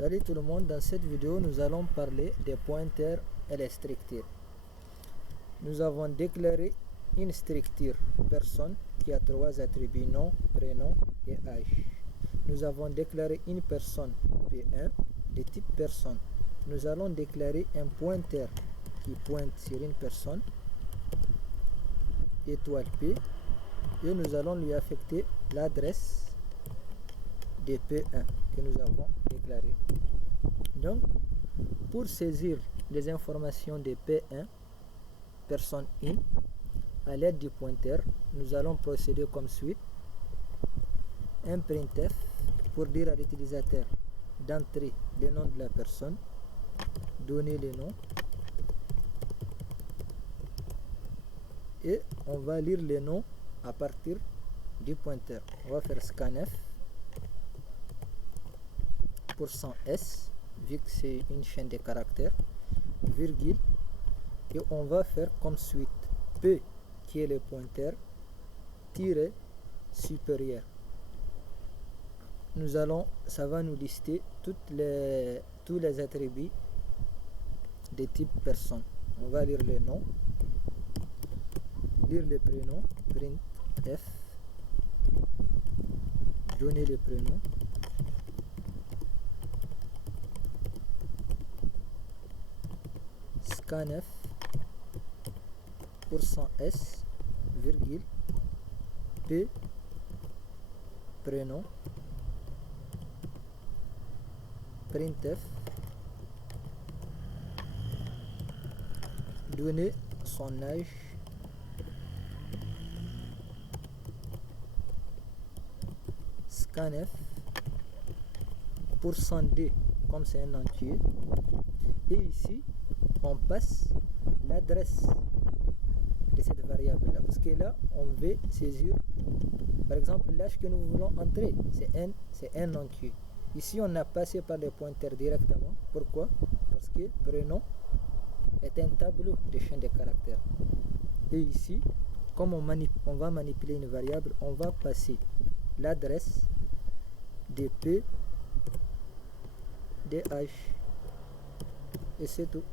Salut tout le monde, dans cette vidéo nous allons parler des pointeurs et les structures. Nous avons déclaré une structure personne qui a trois attributs nom, prénom et âge. Nous avons déclaré une personne P1 de type personne. Nous allons déclarer un pointeur qui pointe sur une personne étoile P et nous allons lui affecter l'adresse de P1 que nous avons déclaré. Donc, pour saisir les informations de P1, personne 1, à l'aide du pointeur, nous allons procéder comme suit. Un printf pour dire à l'utilisateur d'entrer le nom de la personne, donner le nom, et on va lire les noms à partir du pointeur. On va faire scanf %s, vu que c'est une chaîne de caractères, virgule, et on va faire comme suite P qui est le pointeur, tiret supérieur. Ça va nous lister tous les attributs de type personne. On va lire les noms, lire les prénoms, printf, donner les prénoms, scanf %s, virgule, p, prénom, printf, donner son âge, scanf %d comme c'est un entier, et ici on passe l'adresse de cette variable là, parce que là on veut saisir par exemple l'âge que nous voulons entrer, c'est un entier. Ici on a passé par le pointeur directement. Pourquoi? Parce que prénom est un tableau de chaîne de caractères, et ici comme on va manipuler une variable, on va passer l'adresse de P de H, et c'est tout.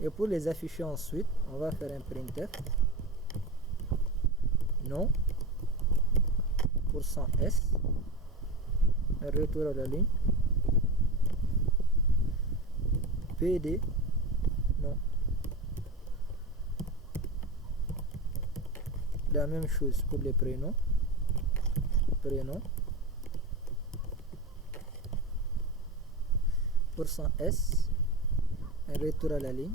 Et pour les afficher ensuite, on va faire un printf nom %s, un retour à la ligne, pd non, la même chose pour les prénoms, prénom %s, un retour à la ligne,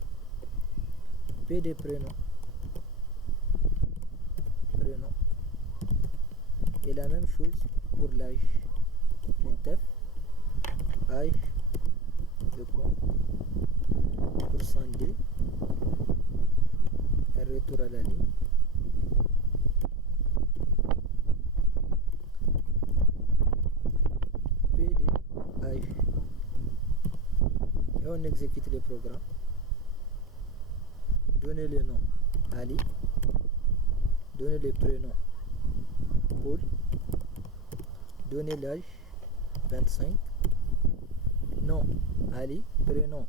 pd prénom, prénom, et la même chose pour l'âge, printf âge de quoi %d, un retour à la ligne, pd âge, et on exécute le programme. Donner le nom Ali, donner le prénom Paul, donner l'âge 25, nom Ali, prénom,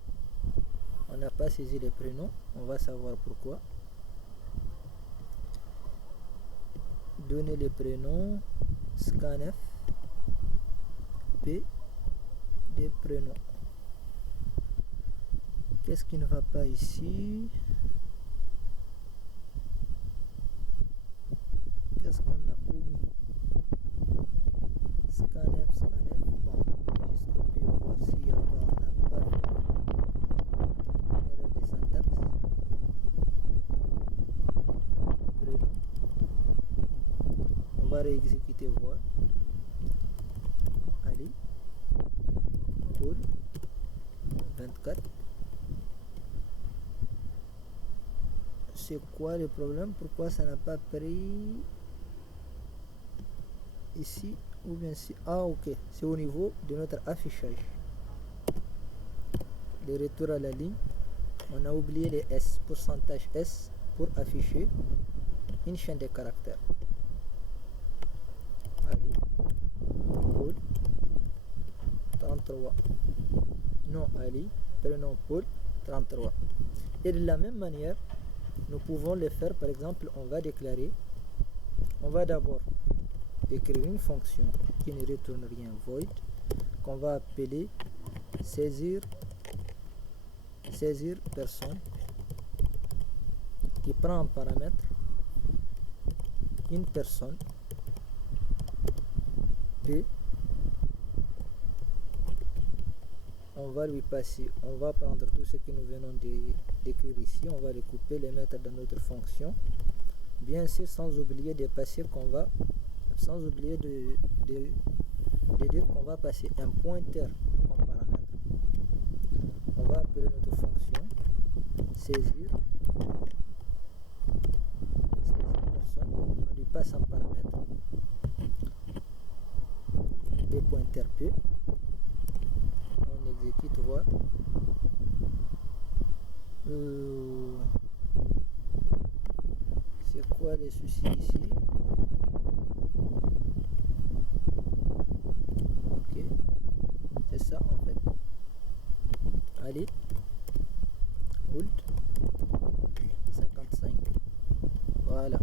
on n'a pas saisi les prénoms, on va savoir pourquoi. Donner les prénoms, scanf P des prénoms. Qu'est-ce qui ne va pas ici? Qu'est-ce qu'on a omis? Scanf, bon, on va juste copier voir s'il n'y a pas, on n'a pas fait erreur de syntaxe. Prénom, on va réexécuter voir. Ali, Paul, 24. C'est quoi le problème? Pourquoi ça n'a pas pris ici ou bien ici? Ah ok, c'est au niveau de notre affichage. Le retour à la ligne, on a oublié les S, pourcentage S, pour afficher une chaîne de caractères. Ali, Paul, 33. Nom Ali, prénom Paul, 33. Et de la même manière, nous pouvons le faire. Par exemple, on va déclarer, on va d'abord écrire une fonction qui ne retourne rien, void, qu'on va appeler saisir personne, qui prend en paramètre une personne P. On va lui passer, on va prendre tout ce que nous venons d'écrire ici, on va les couper, les mettre dans notre fonction, bien sûr sans oublier de passer sans oublier de dire qu'on va passer un pointeur comme paramètre. On va appeler notre fonction saisir personne, on lui passe un paramètre des pointeurs P, on exécute, voir. C'est quoi les soucis ici? Ok, c'est ça en fait. Allez, Alt 55. Voilà.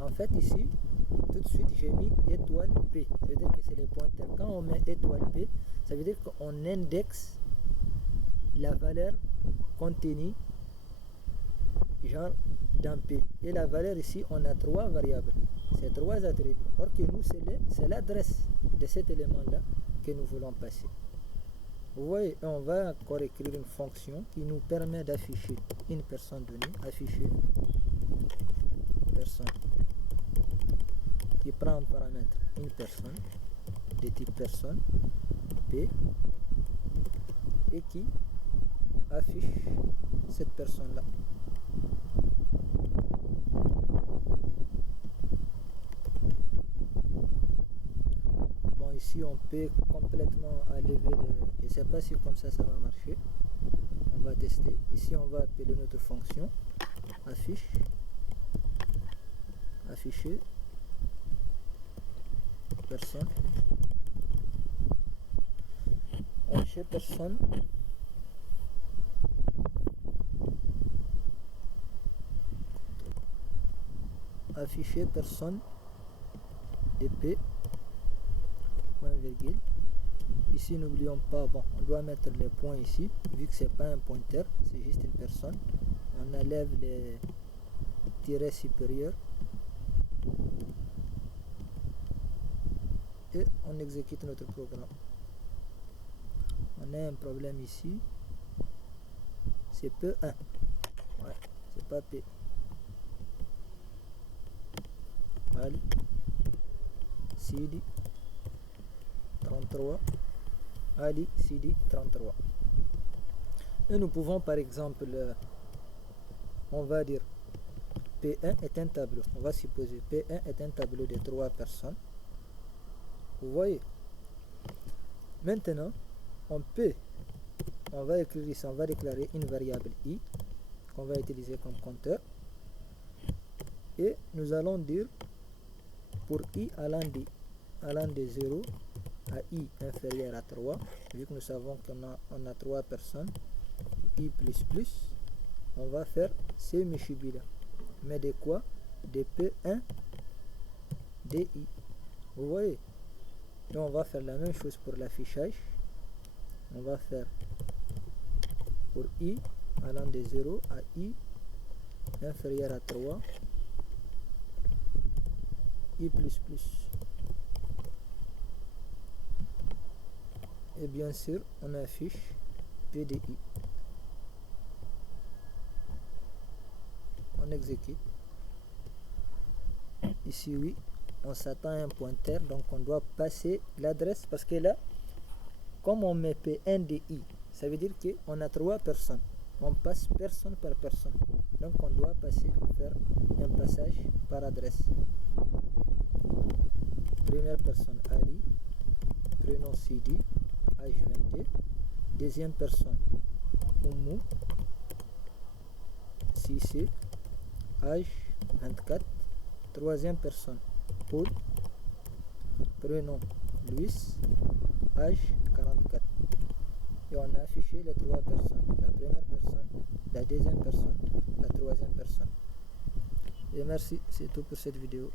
En fait ici, tout de suite j'ai mis étoile P. Ça veut dire que c'est les pointeurs. Quand on met étoile P, ça veut dire qu'on indexe la valeur contenue genre dans P. Et la valeur ici, on a 3 variables. C'est 3 attributs. Or que nous, c'est l'adresse de cet élément-là que nous voulons passer. Vous voyez, on va encore écrire une fonction qui nous permet d'afficher une personne donnée, afficher personne, qui prend en paramètre une personne de type personne P et qui affiche cette personne là. Bon, ici on peut complètement enlever je ne sais pas si comme ça va marcher. On va tester. Ici on va appeler notre fonction afficher personne, afficher personne de P, point virgule. Ici n'oublions pas, bon, on doit mettre les points ici, vu que c'est pas un pointeur, c'est juste une personne. On enlève les tirets supérieurs et on exécute notre programme. On a un problème ici, c'est P1, ouais, c'est pas P. Ali Sidi 33, Ali Sidi 33. Et nous pouvons par exemple, on va dire P1 est un tableau, on va supposer P1 est un tableau de 3 personnes. Vous voyez, maintenant on va écrire ici, on va déclarer une variable i qu'on va utiliser comme compteur et nous allons dire pour i allant de 0 à i inférieur à 3, vu que nous savons qu'on a 3 personnes, i plus, on va faire ces michibis-là. Mais de quoi? De P1 di. Vous voyez? Donc on va faire la même chose pour l'affichage. On va faire pour i allant de 0 à i inférieur à 3, i plus. Et bien sûr, on affiche PDI. On exécute. Ici, oui, on s'attend à un pointeur, donc on doit passer l'adresse parce que là, comme on met P1DI, ça veut dire qu'on a 3 personnes. On passe personne par personne. Donc on doit faire un passage par adresse. Première personne Ali, prénom Sidi, âge 22. Deuxième personne Oumou, Sissé, âge 24. Troisième personne Paul, prénom Louis, âge 44. et on a affiché les 3 personnes, la première personne, la deuxième personne, la troisième personne. Et merci, c'est tout pour cette vidéo.